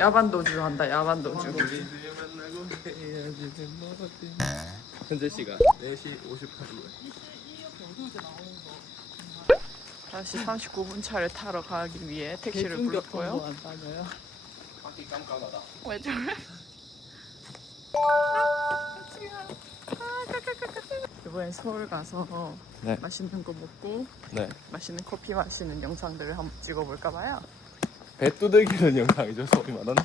야반 도주 한다 야반 도주 현재 시간 4시 58분. 다시 39분 차를 타러 가기 위해 택시를 불렀고요. 바퀴 깜깜하다. 왜 저래? 이번엔 서울 가서 네. 맛있는 거 먹고 네. 맛있는 커피 마시는 영상들을 한번 찍어볼까 봐요. 배 두들기는 영상이죠, 소위 말하는.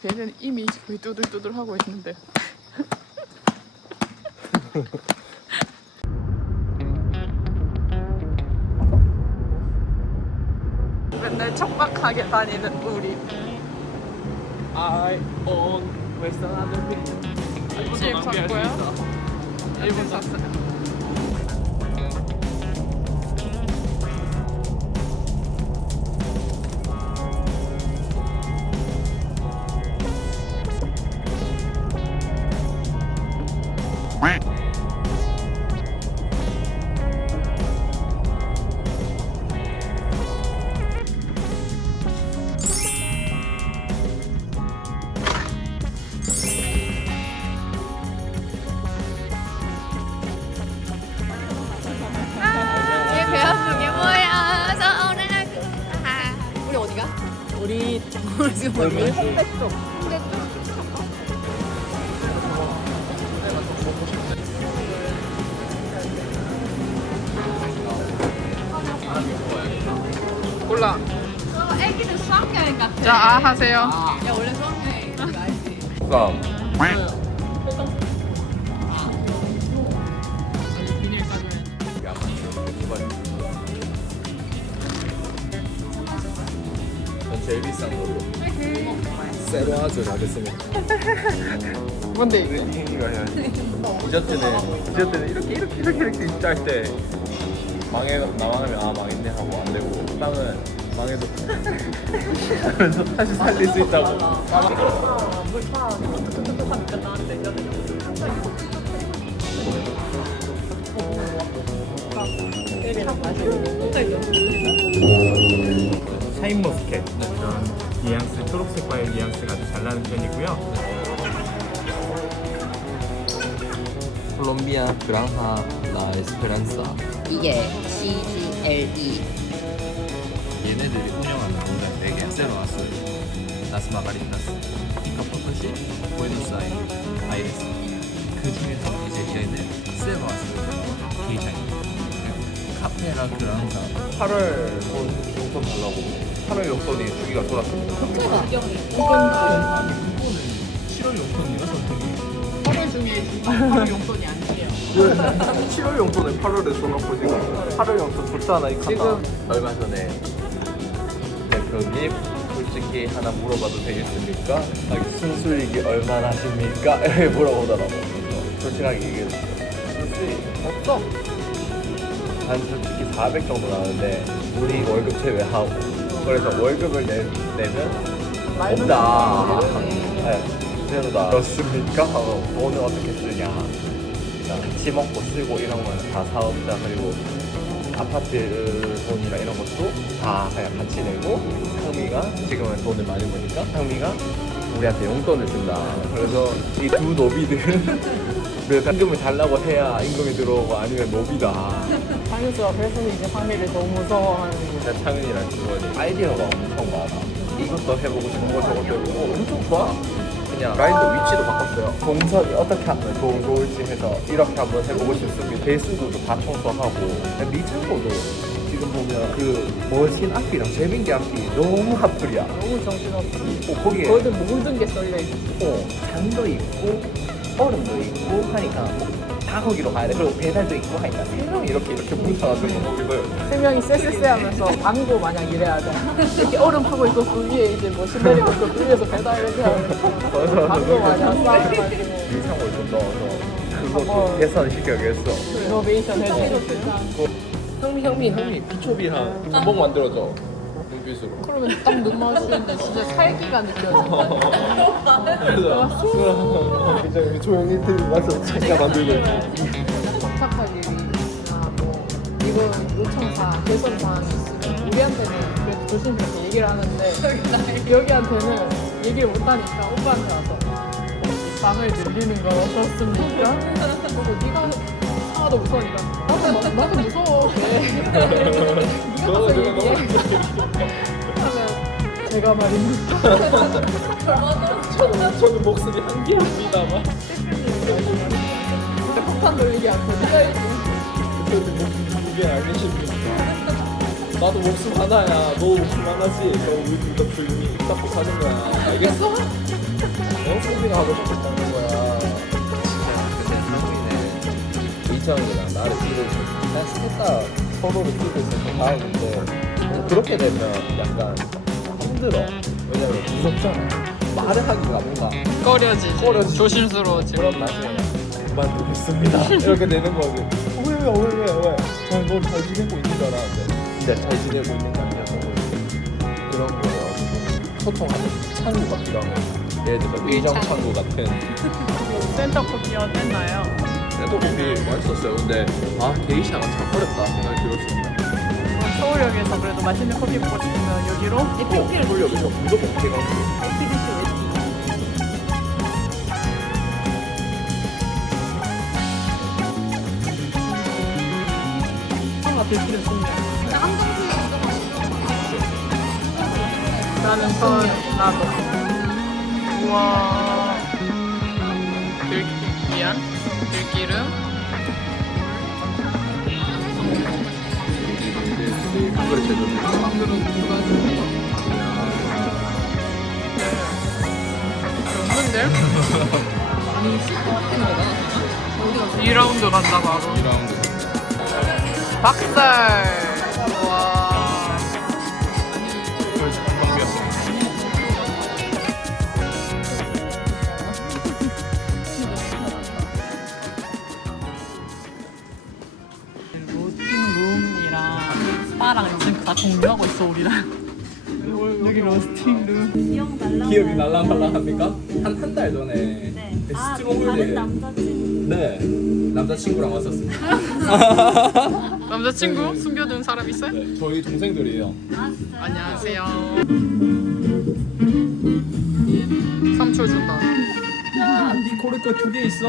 배는 이미 거의 뚜들뚜들 하고 있는데. 맨날 척박하게 다니는 우리 I own Western 샀고요. 일본 샀어요. 쪽. 저 애기들 수학여행 같아 자, 아 하세요. 야 원래 수학여행 이거 알지? 감. 비닐 싸주면. 전 제일 비싼 걸로. 세로아즈를 하겠습니다. 뭔데 이게? 이거 해야지. 디저트는 디저트는 이렇게 이렇게 이렇게 이렇게 짤때 망해 나망하면 아 망했네 하고 안 되고 빵은 망해도 그래서 다시 살릴 수 있다고. 샤인머스켓 뉘앙스 초록색과의 뉘앙스가 아주 잘 나는 편이고요. 콜롬비아 그랑하 라 에스페란사. 이게 CGLE 얘네들이 운영하는 공간 4개 세로아스 나스 마가리타스 이카포토시 부에노스아이 아이레스. 그 중에서 이제 얘네 세로아스 게이샤입니다 그리고 카페라 그랑하. 8월 돈 용돈 달라고 8월 용돈이 주기가 돌았습니다. 이건 7월 용돈이요, 선생님? 8월 중에 바로 용돈이 아니에요. 7월 용돈을 8월에 써놓고 지금 8월 용돈 좋잖아, 이 지금 얼마 전에 대표님 솔직히 하나 물어봐도 되겠습니까? 아, 순수익이 얼마나 하십니까? 이렇게 물어보더라고. 그래서 솔직하게 얘기해줬어요. 순수익 없어. 한 솔직히 400 정도 나는데 우리 월급 제외하고 그래서 월급을 내, 내면 없다. 네. 그래서 나 그렇습니까? 하고 돈을 어떻게 쓰냐. 그러니까 같이 먹고 쓰고 이런 건다 사업자 그리고 아파트 돈이나 이런 것도 다 그냥 같이 내고 상미가 지금은 돈을 많이 버니까 상미가 우리한테 용돈을 준다. 그래서 이 두 노비들은 임금을 달라고 해야 임금이 들어오고 아니면 노비다. 그래서 이제 상미를 너무 무서워하는 거. 진짜 창은이랑 주원이 아이디어가 엄청 많아. 이것도 해보고 싶은 거 저것도 해보고 엄청 좋아. 그냥 라인도 위치도 바꿨어요. 동선이 어떻게 하면 더 좋을지 해서 이렇게 한번 해보고 싶습니다. 배수구도 다 청소하고 미창고도 지금 보면 그 머신 앞이랑 재민기 앞이 너무 핫플이야. 너무 정신없어. 어, 거기에 거기도 모든 게 썰려있어. 어, 잔도 있고 얼음도 있고 하니까 다 거기로 가야 돼. 그리고 배달도 있고 하니까 세 명이 이렇게 이렇게 뭉쳐가지고 거기서 세 명이 쎄쎄쎄 하면서 광고 마냥 일해야 돼. 이렇게 얼음 하고 있고 그 위에 이제 뭐 신내리고 있고 그 위에서 배달 이렇게 하고 광고 마냥 싸가지고 미창고를 좀 넣어서 그것도 어. 계산을 시켜야겠어. 이노베이션 해주셨어요. 형미 형미 형미 비초비랑 군복 만들어줘 눈빛으로 그러면 딱 눈 마주치는데 진짜 살기가 느껴져. 그래서 이제 조용히 들어가서 제가 만들고 부탁할 일이 있나 뭐 이건 요청사 개선 사항이 있으면 우리한테는 그래도 조심스럽게 얘기를 하는데 여기한테는 얘기를 못하니까 오빠한테 와서 혹시 방을 늘리는 건 어떻습니까? 그리고 네가 상하도 무서우니까 나도, 마- 나도 무서워 그래 하면 제가 말입니까? 저는, 저는 목소리 한 개입니다만. 폭탄 돌리기 해줘 그런데 목소리 두개 아니십니까? 나도 목숨 하나야. 너 목숨 하나지? 너 우리 둘다 입 닫고 사는 거야. 알겠어? 너 소비가 하고 싶었다는 거야. 근데 상훈이는 이정이랑 나를 끼고 있어 난셋다 서로를 끼고 있어서 다행인데 그렇게 되면 약간 힘들어. 왜냐면 무섭잖아. 말을 하기가 뭔가 꺼려지지. 꺼려지지. 조심스러워지. 그런 맛이 그만두겠습니다. 이렇게 되는 거지. 왜왜왜왜? 저는 너잘 지내고 있는 줄 알았는데 진짜 잘 지내고 있는 남녀서 그런 거예요. 소통하는 창구가 필요한 거예요 예를 들어 의정 창구 같은. 센터 커피 어땠나요? 샌드코피 맛있었어요. 근데 아 게이샤가 참 어렵다 생각이 들었습니다. 서울역에서 그래도 맛있는 커피 먹고 싶으면 여기로? 어, 여기서 무조건 해가지고 상아 들키는 순간. 나는 선 나도. 우와. 들기름. 그걸 제대로 없는데? 2라운드 간다 바로 2라운드 박살 다 공유하고 있어 우리랑. 여기 로스팅룸. 기억이 날랑말랑합니까? 한 한 달 전에 네. 아, 스트롱홀드에 다른 남자친구. 네. 남자친구랑 왔었습니다. 남자친구? 숨겨둔 사람 있어요? 네, 저희 동생들이에요. 알았어요. 안녕하세요. 3초 준다. 네 고를 거두 개 있어.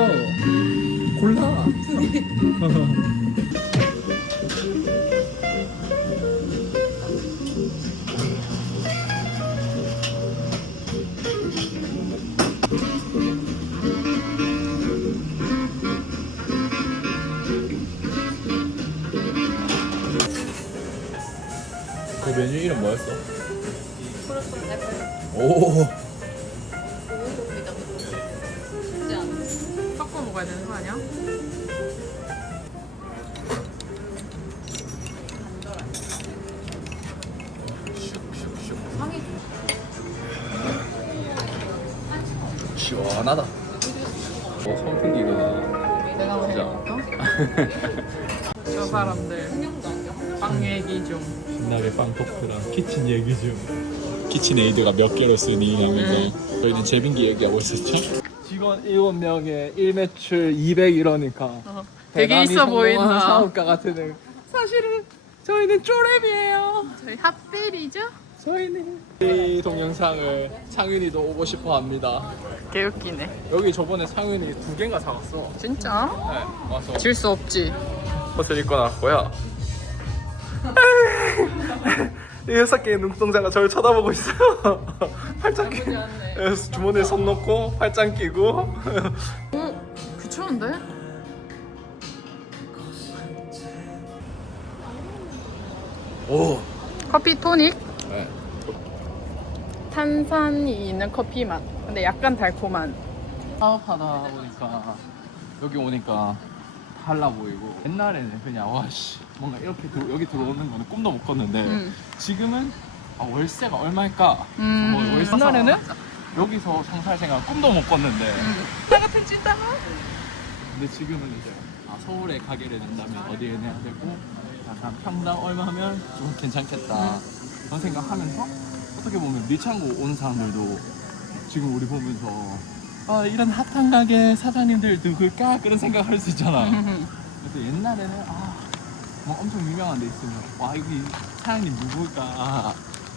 골라 이름 뭐였어? 오 섞어 먹어야 되는 거 아니야? 시원하다. 어, 선풍기구나. 내가 진짜. 저 사람들 빵 얘기 좀. 신나게 빵 토크랑 키친 얘기 좀. 키친에이드가 몇 개로 쓰니 하면서 저희는 재빙기 얘기하고 있었죠. 직원 7명에 1매출 200 이러니까 어, 되게 있어 보인다. 사업가 같은 사실은 저희는 쪼랩이에요. 저희 핫벨이죠? 저희는 이 동영상을 창윤이도 오고 싶어 합니다. 개웃기네. 여기 저번에 창윤이 두 개인가 사왔어. 진짜? 네 와서 질 수 없지. 옷을 입고 나왔고요 이 여섯 개의 눈동자가 저를 쳐다보고 있어요 팔짱 끼 네, 주머니에 손 넣고 팔짱 끼고 어? 귀찮은데? 오 커피 토닉? 네. 탄산이 있는 커피 맛 근데 약간 달콤한 사업하다 보니까 여기 오니까 달라 보이고 옛날에는 그냥 와씨 뭔가 이렇게 들어- 여기 들어오는 거는 꿈도 못 꿨는데 음. 지금은 아, 월세가 얼마일까? 음. 뭐 월세 옛날에는 여기서 상살 생각 꿈도 못 꿨는데 나 같은 찐따가 근데 지금은 이제 아, 서울에 가게를 낸다면 어디에 내야 되고 약간 평당 얼마면 좀 괜찮겠다 그런 생각하면서 어떻게 보면 밀창고 온 사람들도 지금 우리 보면서 아 이런 핫한 가게 사장님들 누굴까 그런 생각할 수 있잖아. 그래서 옛날에는 아뭐 엄청 유명한 데 있으면 와 여기 사장님 누굴까 아,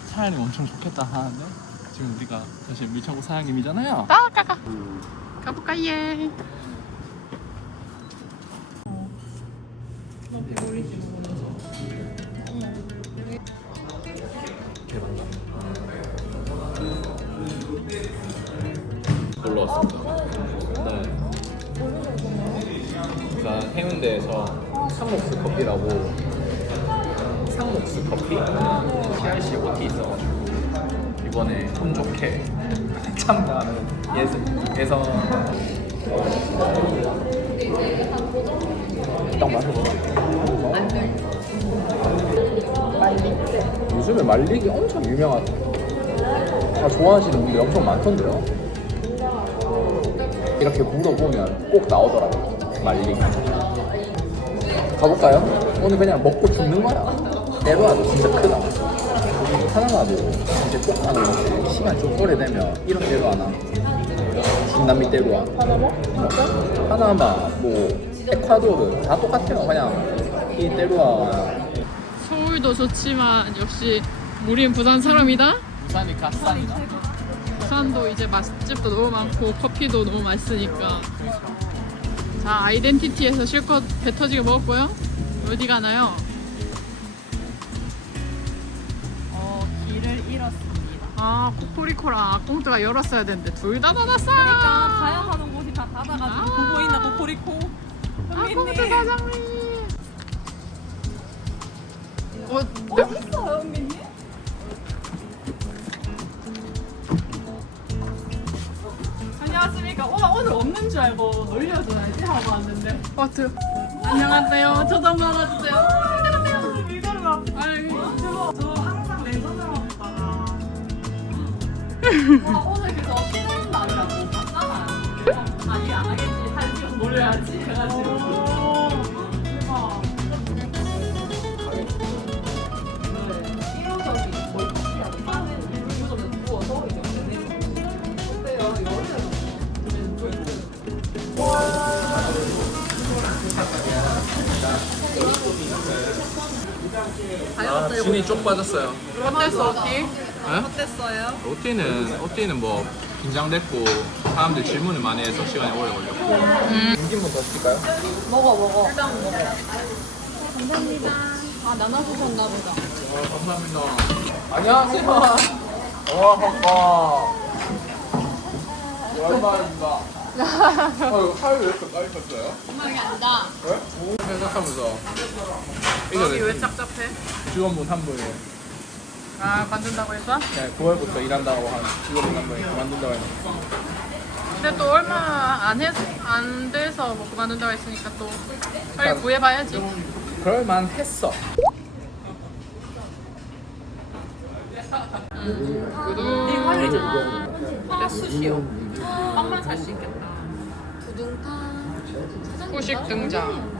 사장님 엄청 좋겠다 하는데 지금 우리가 사실 밀착고 사장님이잖아요. 아, 가가. 가볼까 예. 놀러 해운대에서 상목스 커피라고 상목스 커피 TRC OT 있어가지고 이번에 운 좋게 참가하는 예선 예선 딱 마셔봐. 요즘에 말리기 엄청 유명하다. 다 좋아하시는 분들이 엄청 많던데요. 이렇게 물어보면 꼭 나오더라고요. 말리기. 가볼까요? 오늘 그냥 먹고 죽는 거야. 때로와도 진짜 크다. 하나마도 이제 꼭 하는 거지. 시간 좀 오래되면 이런 때로 하나. 중남미 때로 와. 하나마, 뭐, 에콰도르 다 똑같아요. 그냥 이 때로와. 서울도 좋지만 역시 우린 부산 사람이다. 부산이 갓산이다. 부산도 이제 맛집도 너무 많고 커피도 너무 맛있으니까. 자 아이덴티티에서 실컷 배 터지게 먹었고요. 어디 가나요? 어, 길을 잃었습니다. 아 코코리코랑 아꽁트가 열었어야 되는데 둘 다 닫았어. 그러니까 가야 하는 곳이 다 닫아가지고 아. 보고 있나 코코리코. 아꽁트. 사장님. 어, 어디 있어요, 현민님? 안녕하십니까. 와, 오늘 없는 줄 알고 놀려줘야지 하고 왔는데. 어트. 안녕하세요. 저도 한번 알아주세요. 막. 아니, 저, 저 항상 레전드로 먹다가. 와, 오늘 그래서 쉬는 날이라고 봤잖아요. 그래서 아, 이해 안 하겠지. 한 시간 놀려야지. 아, 진이 쪽 빠졌어요. 어땠어, 어티? 어땠어요? 오티는 오티는 뭐 긴장됐고 사람들 질문을 많이 해서 시간이 오래 걸렸고. 김김 더 시킬까요? 먹어, 먹어. 일단 먹어. 감사합니다. 아, 나눠주셨나 보다. 아, 감사합니다. 안녕하세요. 와, 아빠. 얼마입니다. 아, 이거 살이 왜 이렇게 빨리 쪘어요? 엄마가 아니다. 네? 생각하면서 이거 왜 짭짭해? 직원분 한 분이 아, 만든다고 했어? 네, 9월부터 일한다고 한 직원분 한 분이 그만둔다고 했는데 근데 또 얼마 안, 했, 안 돼서 뭐 그만둔다고 했으니까 또 빨리 구해봐야지. 그럴만 했어. 근데 수시요. 빵만 살 수 있겠다. 후식 등장.